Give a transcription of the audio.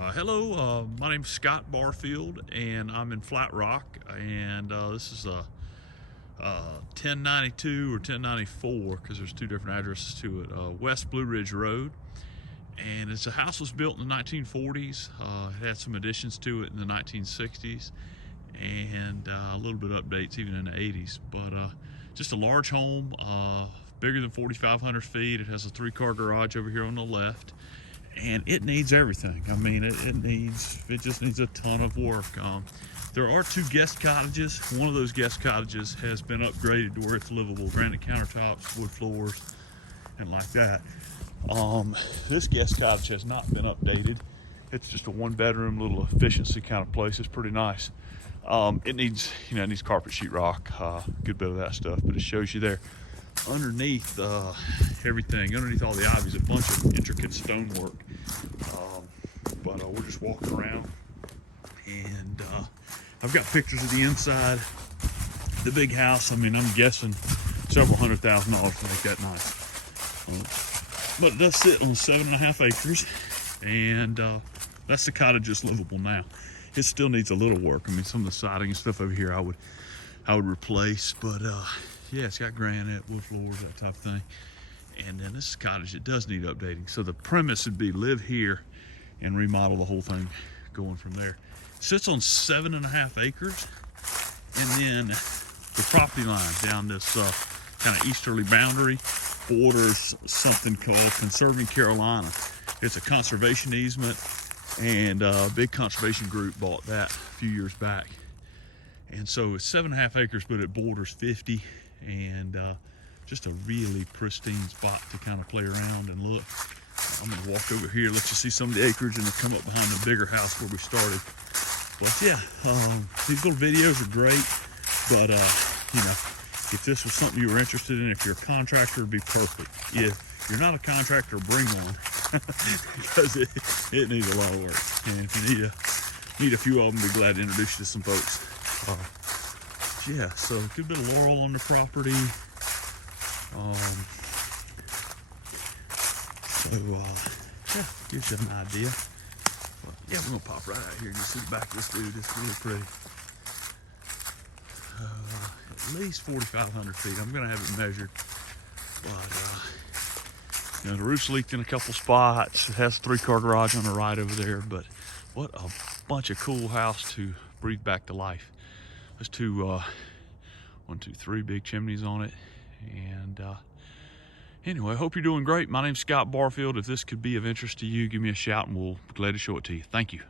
Hello, my name's Scott Barfield, and I'm in Flat Rock, and this is a 1092 or 1094 because there's two different addresses to it. West Blue Ridge Road, and it's a house was built in the 1940s. It had some additions to it in the 1960s, and a little bit of updates even in the 80s. But just a large home, bigger than 4,500 feet. It has a 3-car garage over here on the left. And it needs everything. I mean, it just needs a ton of work. There are 2 guest cottages. One of those guest cottages has been upgraded to where it's livable. Granite countertops, wood floors, and like that. This guest cottage has not been updated. It's just a 1-bedroom, little efficiency kind of place. It's pretty nice. It needs, it needs carpet sheetrock, a good bit of that stuff, but it shows you there. Underneath everything, underneath all the ivy, is a bunch of intricate stonework. But we're just walking around, and I've got pictures of the inside. The big house, I mean, I'm guessing several $100,000 to make that nice. But it does sit on 7.5 acres, and that's the cottage that's livable now. It still needs a little work. I mean, some of the siding and stuff over here I would replace, but yeah, it's got granite, wood floors, that type of thing. And then this cottage, it does need updating. So the premise would be live here and remodel the whole thing going from there. It sits on 7.5 acres. And then the property line down this kind of easterly boundary borders something called Conserving Carolina. It's a conservation easement, and a big conservation group bought that a few years back. And so it's 7.5 acres, but it borders 50, and just a really pristine spot to kind of play around and look. I'm gonna walk over here, let you see some of the acreage, and then come up behind the bigger house where we started. But yeah, these little videos are great, but if this was something you were interested in, if you're a contractor, it'd be perfect. If you're not a contractor, bring one, because it needs a lot of work. And if you need a few of them, be glad to introduce you to some folks. Yeah, so a good bit of laurel on the property. Yeah, gives you an idea. But yeah, we're gonna pop right out here and you see the back of this dude. It's really pretty. At least 4,500 feet. I'm gonna have it measured. But the roof's leaked in a couple spots. It has a 3-car garage on the right over there. But what a bunch of cool house to breathe back to life. There's 1, 2, 3 big chimneys on it. And anyway, I hope you're doing great. My name's Scott Barfield. If this could be of interest to you, give me a shout and we'll be glad to show it to you. Thank you.